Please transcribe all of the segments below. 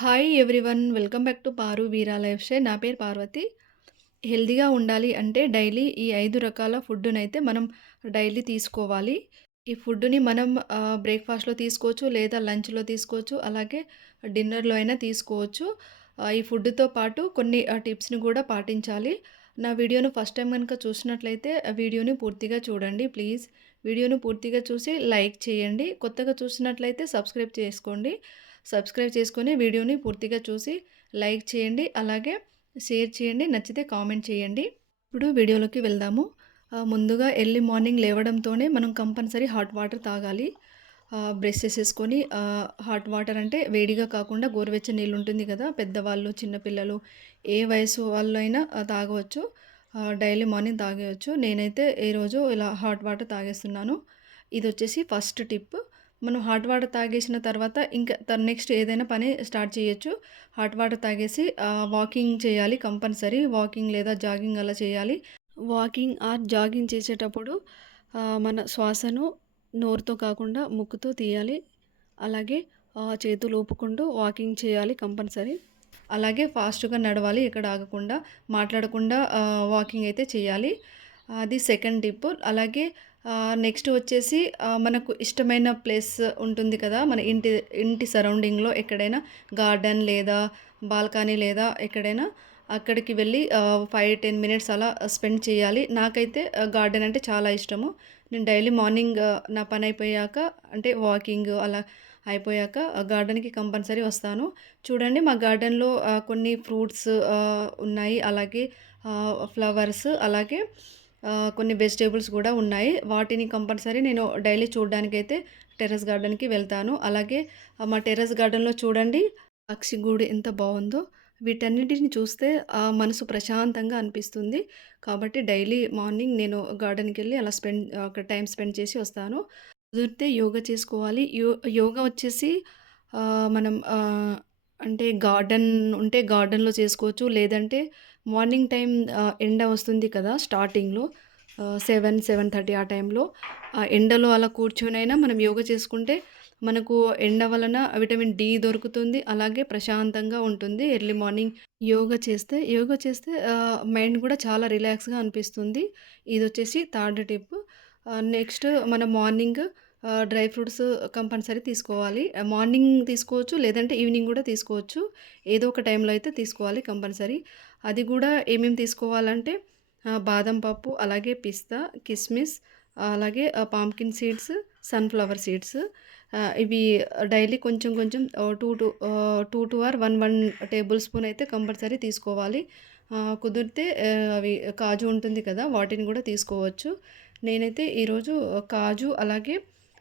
Hi everyone. Welcome back to Paru Veera life style. నా పేరు పార్వతి. హెల్తీగా ఉండాలి అంటే డైలీ ఈ 5 రకాల ఫుడ్డునైతే మనం డైలీ తీసుకోవాలి. ఈ ఫుడ్డుని మనం బ్రేక్‌ఫాస్ట్‌లో తీసుకోవచ్చు, లేదా లంచ్‌లో తీసుకోవచ్చు, అలాగే డిన్నర్‌లో అయినా తీసుకోవచ్చు. ఈ ఫుడ్‌తో పాటు కొన్ని టిప్స్‌ని కూడా పాటించాలి. నా వీడియోను ఫస్ట్ టైమ్ గనుక చూసినట్లయితే వీడియోని పూర్తిగా చూడండి ప్లీజ్. వీడియోను పూర్తిగా చూసి లైక్ చేయండి. కొత్తగా చూసినట్లయితే సబ్స్క్రైబ్ చేసుకోండి. సబ్స్క్రైబ్ చేసుకొని వీడియోని పూర్తిగా చూసి లైక్ చేయండి. అలాగే షేర్ చేయండి. నచ్చితే కామెంట్ చేయండి. ఇప్పుడు వీడియోలోకి వెళ్దాము. ముందుగా ఎర్లీ మార్నింగ్ లేవడంతోనే మనం కంపల్సరీ హాట్ వాటర్ తాగాలి. బ్రష్ చేసేసుకొని హాట్ వాటర్ అంటే వేడిగా కాకుండా గోరువెచ్చని నీళ్ళు ఉంటుంది కదా! పెద్దవాళ్ళు, చిన్నపిల్లలు ఏ వయసు వాళ్ళైనా తాగవచ్చు. Daily morning తాగేయొచ్చు. నేనైతే ఈరోజు ఇలా హాట్ వాటర్ తాగేస్తున్నాను. ఇదొచ్చేసి ఫస్ట్ టిప్. మనం హాట్ వాటర్ తాగేసిన తర్వాత ఇంకా నెక్స్ట్ ఏదైనా పని స్టార్ట్ చేయొచ్చు. హాట్ వాటర్ తాగేసి వాకింగ్ చేయాలి కంపల్సరీ. వాకింగ్ లేదా జాగింగ్ అలా చేయాలి. వాకింగ్ ఆర్ జాగింగ్ చేసేటప్పుడు మన శ్వాసను నోరుతో కాకుండా ముక్కుతో తీయాలి. అలాగే చేతులు ఊపుకుంటూ వాకింగ్ చేయాలి కంపల్సరీ. అలాగే ఫాస్ట్‌గా నడవాలి ఎక్కడ ఆగకుండా, మాట్లాడకుండా వాకింగ్ అయితే చేయాలి. అది సెకండ్ టిప్. అలాగే నెక్స్ట్ వచ్చేసి మనకు ఇష్టమైన ప్లేస్ ఉంటుంది కదా! మన ఇంటి ఇంటి సరౌండింగ్‌లో ఎక్కడైనా గార్డెన్ లేదా బాల్కనీ లేదా ఎక్కడైనా అక్కడికి వెళ్ళి 5, 10 మినిట్స్ అలా స్పెండ్ చేయాలి. నాకైతే గార్డెన్ అంటే చాలా ఇష్టము. నేను డైలీ మార్నింగ్ నా పని అయిపోయాక అంటే వాకింగ్ అలా అయిపోయాక గార్డెన్‌కి కంపల్సరీ వస్తాను. చూడండి మా గార్డెన్‌లో కొన్ని ఫ్రూట్స్ ఉన్నాయి. అలాగే ఫ్లవర్స్ అలాగే కొన్ని వెజిటబుల్స్ కూడా ఉన్నాయి. వాటిని కంపల్సరీ నేను డైలీ చూడడానికైతే టెర్రస్ గార్డెన్‌కి వెళ్తాను. అలాగే మా టెర్రస్ గార్డెన్‌లో చూడండి పక్షి గూడు ఎంత బావుందో. వీటన్నిటిని చూస్తే మనసు ప్రశాంతంగా అనిపిస్తుంది. కాబట్టి డైలీ మార్నింగ్ నేను గార్డెన్‌కెళ్ళి అలా అక్కడ టైమ్ స్పెండ్ చేసి వస్తాను. కుదిరితే యోగా చేసుకోవాలి. యోగా వచ్చేసి మనం అంటే గార్డెన్ ఉంటే గార్డెన్‌లో చేసుకోవచ్చు. లేదంటే మార్నింగ్ టైం ఎండ వస్తుంది కదా! స్టార్టింగ్‌లో 7, 7:30 ఆ టైంలో ఎండలో అలా కూర్చొనైనా మనం యోగా చేసుకుంటే మనకు ఎండ వలన విటమిన్ డి దొరుకుతుంది. అలాగే ప్రశాంతంగా ఉంటుంది. ఎర్లీ మార్నింగ్ యోగా చేస్తే మైండ్ కూడా చాలా రిలాక్స్‌గా అనిపిస్తుంది. ఇదొచ్చేసి థర్డ్ టిప్. నెక్స్ట్ మనం మార్నింగ్ డ్రై ఫ్రూట్స్ కంపల్సరీ తీసుకోవాలి. మార్నింగ్ తీసుకోవచ్చు, లేదంటే ఈవినింగ్ కూడా తీసుకోవచ్చు. ఏదో ఒక టైంలో అయితే తీసుకోవాలి కంపల్సరీ. అది కూడా ఏమేమి తీసుకోవాలంటే బాదం పప్పు, అలాగే పిస్తా, కిస్మిస్, అలాగే పాంకిన్ సీడ్స్, సన్‌ఫ్లవర్ సీడ్స్. ఇవి డైలీ కొంచెం కొంచెం 2 టు ఆర్ 1 టేబుల్ స్పూన్ అయితే కంపల్సరీ తీసుకోవాలి. కుదిరితే అవి కాజు ఉంటుంది కదా! వాటిని కూడా తీసుకోవచ్చు. నేనైతే ఈరోజు కాజు అలాగే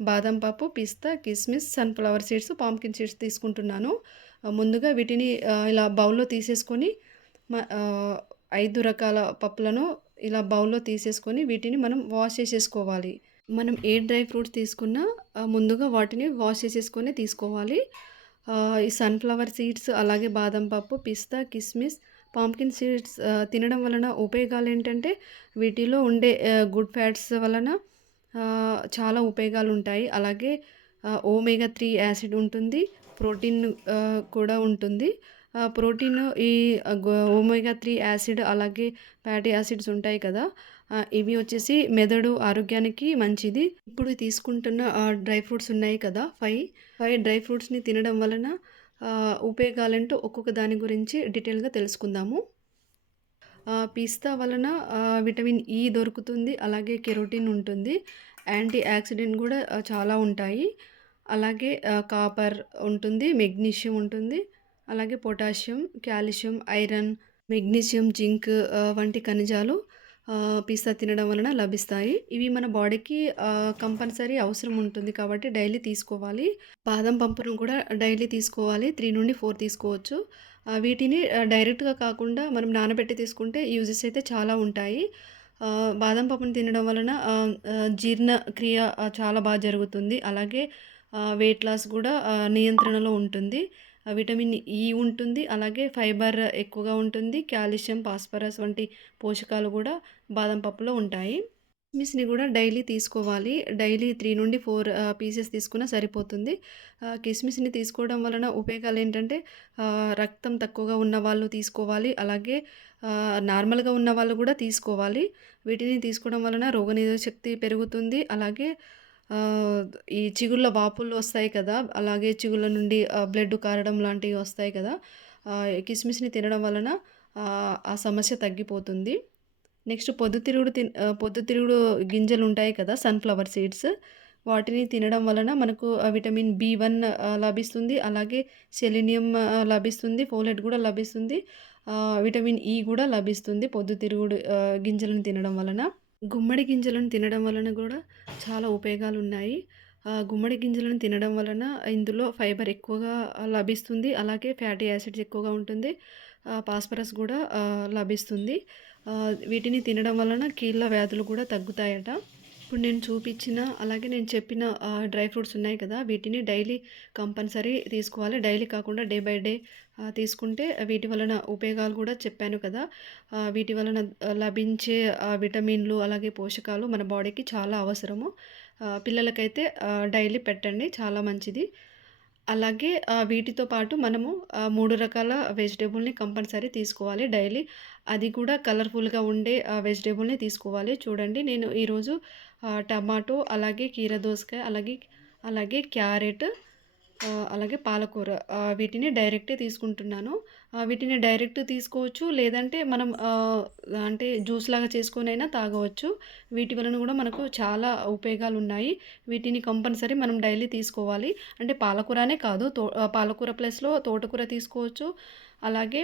బాదం పప్పు, పిస్తా, కిస్మిస్, సన్‌ఫ్లవర్ సీడ్స్, పాంకిన్ సీడ్స్ తీసుకుంటున్నాను. ముందుగా వీటిని ఇలా బౌల్‌లో తీసేసుకొని మ ఆహ్, 5 రకాల పప్పులను ఇలా బౌల్‌లో తీసేసుకొని వీటిని మనం వాష్ చేసేసుకోవాలి. మనం ఏ డ్రై ఫ్రూట్స్ తీసుకున్నా ముందుగా వాటిని వాష్ చేసేసుకొని తీసుకోవాలి. ఈ సన్‌ఫ్లవర్ సీడ్స్, అలాగే బాదం పప్పు, పిస్తా, కిస్మిస్, పాంకిన్ సీడ్స్ తినడం వలన ఉపయోగాలేంటంటే వీటిలో ఉండే గుడ్ ఫ్యాట్స్ వలన చాలా ఉపయోగాలుంటాయి. అలాగే ఓమెగా 3 యాసిడ్ ఉంటుంది. ప్రోటీన్ కూడా ఉంటుంది. ప్రోటీన్ ఈ ఓమెగా 3 యాసిడ్ అలాగే ఫ్యాటీ యాసిడ్స్ ఉంటాయి కదా! ఇవి వచ్చేసి మెదడు ఆరోగ్యానికి మంచిది. ఇప్పుడు తీసుకుంటున్న డ్రై ఫ్రూట్స్ ఉన్నాయి కదా! 5 డ్రై ఫ్రూట్స్‌ని తినడం వలన ఉపయోగాలేంటో ఒక్కొక్క దాని గురించి డీటెయిల్‌గా తెలుసుకుందాము. పిస్తా వలన విటమిన్ ఇ దొరుకుతుంది. అలాగే కెరోటిన్ ఉంటుంది. యాంటీ ఆక్సిడెంట్ గూడా చాలా ఉంటాయి. అలాగే కాపర్ ఉంటుంది, మెగ్నీషియం ఉంటుంది. అలాగే potassium, calcium, iron, magnesium, zinc వంటి ఖనిజాలు పిస్తా తినడం వలన లభిస్తాయి. ఇవి మన బాడీకి కంపల్సరీ అవసరం ఉంటుంది కాబట్టి డైలీ తీసుకోవాలి. బాదం పప్పును కూడా డైలీ తీసుకోవాలి. 3-4 తీసుకోవచ్చు. వీటిని డైరెక్ట్‌గా కాకుండా మనం నానబెట్టి తీసుకుంటే యూజెస్ అయితే చాలా ఉంటాయి. బాదం పప్పును తినడం వలన జీర్ణక్రియ చాలా జరుగుతుంది. అలాగే వెయిట్ లాస్ కూడా నియంత్రణలో ఉంటుంది. విటమిన్ ఇ ఉంటుంది. అలాగే ఫైబర్ ఎక్కువగా ఉంటుంది. కాల్షియం, ఫాస్ఫరస్ వంటి పోషకాలు కూడా బాదం పప్పులో ఉంటాయి. కిస్మిస్‌ని గూడా డైలీ తీసుకోవాలి. డైలీ 3-4 పీసెస్ తీసుకున్నా సరిపోతుంది. కిస్మిస్‌ని తీసుకోవడం వలన ఉపయోగాలేంటంటే రక్తం తక్కువగా ఉన్నవాళ్ళు తీసుకోవాలి. అలాగే నార్మల్‌గా ఉన్నవాళ్ళు గూడా తీసుకోవాలి. వీటిని తీసుకోవడం వలన రోగనిరోధక శక్తి పెరుగుతుంది. అలాగే ఆహ్, ఈ చిగుళ్ళ వాపులు వస్తాయి కదా! అలాగే చిగుళ్ళ నుండి బ్లడ్ కారడం లాంటివి వస్తాయి కదా! కిస్మిస్‌ని తినడం వలన ఆ సమస్య తగ్గిపోతుంది. నెక్స్ట్ పొద్దుతిరుగుడు గింజలుంటాయి కదా! Sunflower seeds. వాటిని తినడం వలన మనకు విటమిన్ బి1 లభిస్తుంది. అలాగే సెలీనియం లభిస్తుంది. ఫోలేట్ గూడా లభిస్తుంది. విటమిన్ ఇ గూడా లభిస్తుంది పొద్దుతిరుగుడు గింజలను తినడం వలన. గుమ్మడి గింజలను తినడం వలన గూడా చాలా ఉపయోగాలున్నాయి. గుమ్మడి గింజలను తినడం వలన ఇందులో ఫైబర్ ఎక్కువగా లభిస్తుంది. అలాగే ఫ్యాటీ యాసిడ్స్ ఎక్కువగా ఉంటుంది. ఫాస్ఫరస్ గూడా లభిస్తుంది. వీటిని తినడం వలన కీళ్ళ వ్యాధులు కూడా తగ్గుతాయట. ఇప్పుడు నేను చూపించిన అలాగే నేను చెప్పిన డ్రై ఫ్రూట్స్ ఉన్నాయి కదా! వీటిని డైలీ కంపల్సరీ తీసుకోవాలి. డైలీ కాకుండా డే బై డే తీసుకుంటే వీటి వలన ఉపయోగాలు కూడా చెప్పాను కదా! వీటి వలన లభించే విటమిన్‌లు అలాగే పోషకాలు మన బాడీకి చాలా అవసరము. పిల్లలకైతే డైలీ పెట్టండి చాలా మంచిది. అలాగే వీటితో పాటు మనము 3 రకాల వెజిటబుల్‌ని కంపల్సరీ తీసుకోవాలి డైలీ. అది కూడా కలర్‌ఫుల్‌గా ఉండే వెజిటబుల్‌ని తీసుకోవాలి. చూడండి నేను ఈరోజు టమాటో, అలాగే కీర దోసకాయ, అలాగే అలాగే క్యారెట్, అలాగే పాలకూర వీటిని డైరెక్టే తీసుకుంటున్నాను. వీటిని డైరెక్ట్ తీసుకోవచ్చు. లేదంటే మనం అంటే జ్యూస్‌లాగా చేసుకొనైనా తాగవచ్చు. వీటి వలన గూడా మనకు చాలా ఉపయోగాలున్నాయి. వీటిని కంపల్సరీ మనం డైలీ తీసుకోవాలి. అంటే పాలకూర అనే కాదు పాలకూర ప్లస్‌లో తోటకూర తీసుకోవచ్చు. అలాగే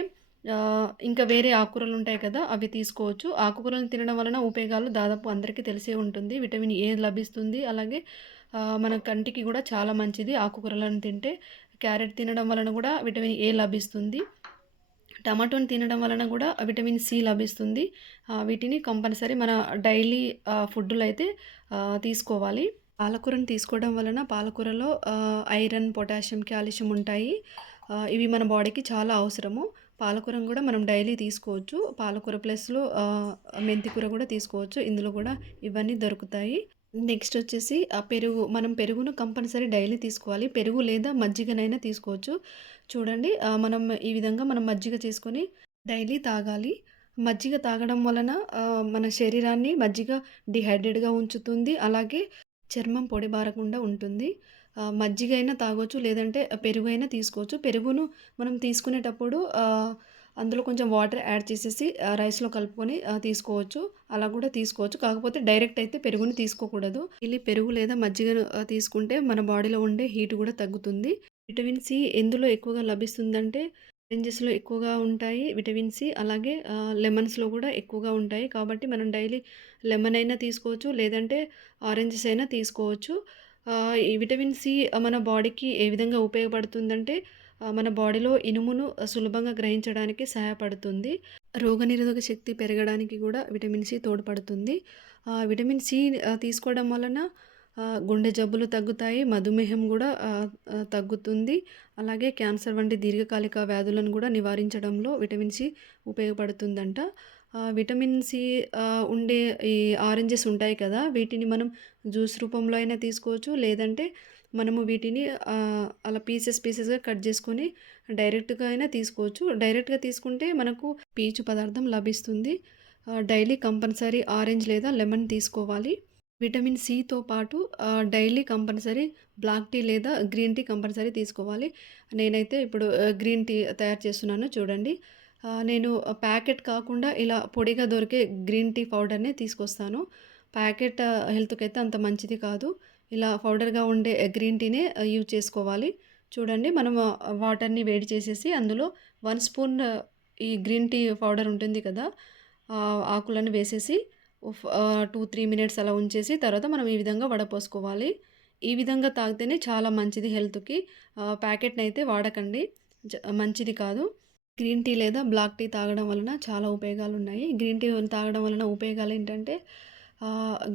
ఇంకా వేరే ఆకుకూరలుంటాయి కదా! అవి తీసుకోవచ్చు. ఆకుకూరలను తినడం వలన ఉపయోగాలు దాదాపు అందరికీ తెలిసే ఉంటుంది. విటమిన్ ఏ లభిస్తుంది. అలాగే మన కంటికి గూడా చాలా మంచిది ఆకుకూరలను తింటే. క్యారెట్ తినడం వలన గూడా విటమిన్ ఏ లభిస్తుంది. టమాటోని తినడం వలన గూడా విటమిన్ సి లభిస్తుంది. వీటిని కంపల్సరీ మన డైలీ ఫుడ్‌లో అయితే తీసుకోవాలి. పాలకూరను తీసుకోవడం వలన పాలకూరలో ఐరన్, పొటాషియం, కాల్షియం ఉంటాయి. ఇవి మన బాడీకి చాలా అవసరము. పాలకూరను గూడా మనం డైలీ తీసుకోవచ్చు. పాలకూర ప్లస్‌లో మెంతి కూర గూడా తీసుకోవచ్చు. ఇందులో గూడా ఇవన్నీ దొరుకుతాయి. నెక్స్ట్ వచ్చేసి మనం పెరుగును కంపల్సరీ డైలీ తీసుకోవాలి. పెరుగు లేదా మజ్జిగనైనా తీసుకోవచ్చు. చూడండి ఈ విధంగా మనం మజ్జిగ చేసుకొని డైలీ తాగాలి. మజ్జిగ తాగడం వలన మన శరీరాన్ని మజ్జిగ డీహైడ్రేట్‌గా ఉంచుతుంది. అలాగే చర్మం పొడిబారకుండా ఉంటుంది. మజ్జిగ అయినా తాగొచ్చు. లేదంటే పెరుగైనా తీసుకోవచ్చు. పెరుగును మనం తీసుకునేటప్పుడు అందులో కొంచెం వాటర్ యాడ్ చేసేసి రైస్‌లో కలుపుకొని తీసుకోవచ్చు. అలా కూడా తీసుకోవచ్చు. కాకపోతే డైరెక్ట్ అయితే పెరుగుని తీసుకోకూడదు. పెరుగు లేదా మజ్జిగను తీసుకుంటే మన బాడీలో ఉండే హీట్ కూడా తగ్గుతుంది. విటమిన్ సి ఎందులో ఎక్కువగా లభిస్తుందంటే ఆరెంజెస్‌లో ఎక్కువగా ఉంటాయి విటమిన్ సి. అలాగే లెమన్స్‌లో కూడా ఎక్కువగా ఉంటాయి. కాబట్టి మనం డైలీ లెమన్ అయినా తీసుకోవచ్చు. లేదంటే ఆరెంజెస్ అయినా తీసుకోవచ్చు. ఈ విటమిన్ సి మన బాడీకి ఏ విధంగా ఉపయోగపడుతుందంటే మన బాడీలో ఇనుమును సులభంగా గ్రహించడానికి సహాయపడుతుంది. రోగనిరోధక శక్తి పెరగడానికి కూడా విటమిన్ సి తోడ్పడుతుంది. విటమిన్ సి తీసుకోవడం వలన గుండె జబ్బులు తగ్గుతాయి. మధుమేహం గూడా తగ్గుతుంది. అలాగే క్యాన్సర్ వంటి దీర్ఘకాలిక వ్యాధులను గూడా నివారించడంలో విటమిన్ సి ఉపయోగపడుతుందంట. విటమిన్ సి ఉండే ఈ ఆరెంజెస్ ఉంటాయి కదా! వీటిని మనం జ్యూస్ రూపంలో అయినా తీసుకోవచ్చు. లేదంటే మనము వీటిని అలా పీసెస్‌గా కట్ చేసుకొని డైరెక్ట్‌గా అయినా తీసుకోవచ్చు. డైరెక్ట్‌గా తీసుకుంటే మనకు పీచు పదార్థం లభిస్తుంది. డైలీ కంపల్సరీ ఆరెంజ్ లేదా లెమన్ తీసుకోవాలి. విటమిన్ సితో పాటు డైలీ కంపల్సరీ బ్లాక్ టీ లేదా గ్రీన్ టీ కంపల్సరీ తీసుకోవాలి. నేనైతే ఇప్పుడు గ్రీన్ టీ తయారు చేస్తున్నాను చూడండి. నేను ప్యాకెట్ కాకుండా ఇలా పొడిగా దొరికే గ్రీన్ టీ పౌడర్‌నే తీసుకొస్తాను. ప్యాకెట్ హెల్త్‌కైతే అంత మంచిది కాదు. ఇలా పౌడర్‌గా ఉండే గ్రీన్ టీనే యూజ్ చేసుకోవాలి. చూడండి మనం వాటర్‌ని వేడి చేసేసి అందులో 1 స్పూన్ ఈ గ్రీన్ టీ పౌడర్ ఉంటుంది కదా! ఆకులను వేసేసి 2-3 మినిట్స్ అలా ఉంచేసి తర్వాత మనం ఈ విధంగా వడపోసుకోవాలి. ఈ విధంగా తాగితేనే చాలా మంచిది హెల్త్‌కి. ప్యాకెట్‌నయితే వాడకండి. మంచిది కాదు. గ్రీన్ టీ లేదా బ్లాక్ టీ తాగడం వలన చాలా ఉపయోగాలున్నాయి. గ్రీన్ టీ తాగడం వలన ఉపయోగాలేంటంటే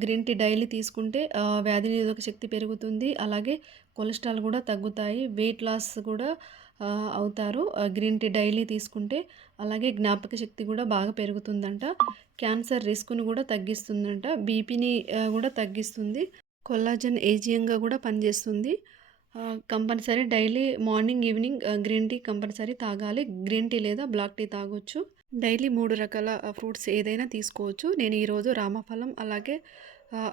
గ్రీన్ టీ డైలీ తీసుకుంటే వ్యాధి నిరోధక శక్తి పెరుగుతుంది. అలాగే కొలెస్ట్రాల్ గూడా తగ్గుతాయి. వెయిట్ లాస్ కూడా అవుతారు. గ్రీన్ టీ డైలీ తీసుకుంటే. అలాగే జ్ఞాపక శక్తి కూడా బాగా పెరుగుతుందంట. క్యాన్సర్ రిస్క్‌ను కూడా తగ్గిస్తుందంట. బీపీని కూడా తగ్గిస్తుంది. కొల్లాజెన్ ఏజియంగా కూడా పనిచేస్తుంది. Compulsory daily morning, evening green tea compulsory తాగాలి. గ్రీన్ టీ లేదా బ్లాక్ టీ తాగొచ్చు. డైలీ 3 రకాల ఫ్రూట్స్ ఏదైనా తీసుకోవచ్చు. నేను ఈరోజు రామఫలం, అలాగే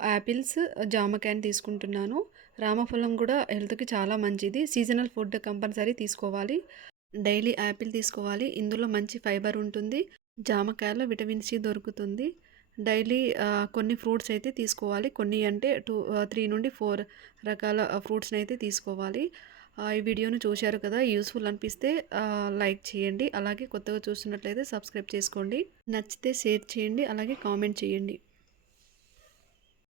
యాపిల్స్, జామకాయని తీసుకుంటున్నాను. రామఫలం కూడా హెల్త్‌కి చాలా మంచిది. సీజనల్ ఫుడ్ కంపల్సరీ తీసుకోవాలి. డైలీ యాపిల్ తీసుకోవాలి. ఇందులో మంచి ఫైబర్ ఉంటుంది. జామకాయలో విటమిన్ సి దొరుకుతుంది. డైలీ కొన్ని ఫ్రూట్స్ అయితే తీసుకోవాలి. కొన్ని అంటే 3 నుండి 4 రకాల ఫ్రూట్స్‌నైతే తీసుకోవాలి. ఈ వీడియోను చూశారు కదా! యూజ్‌ఫుల్ అనిపిస్తే లైక్ చేయండి. అలాగే కొత్తగా చూస్తున్నట్లయితే సబ్స్క్రైబ్ చేసుకోండి. నచ్చితే షేర్ చేయండి. అలాగే కామెంట్ చేయండి.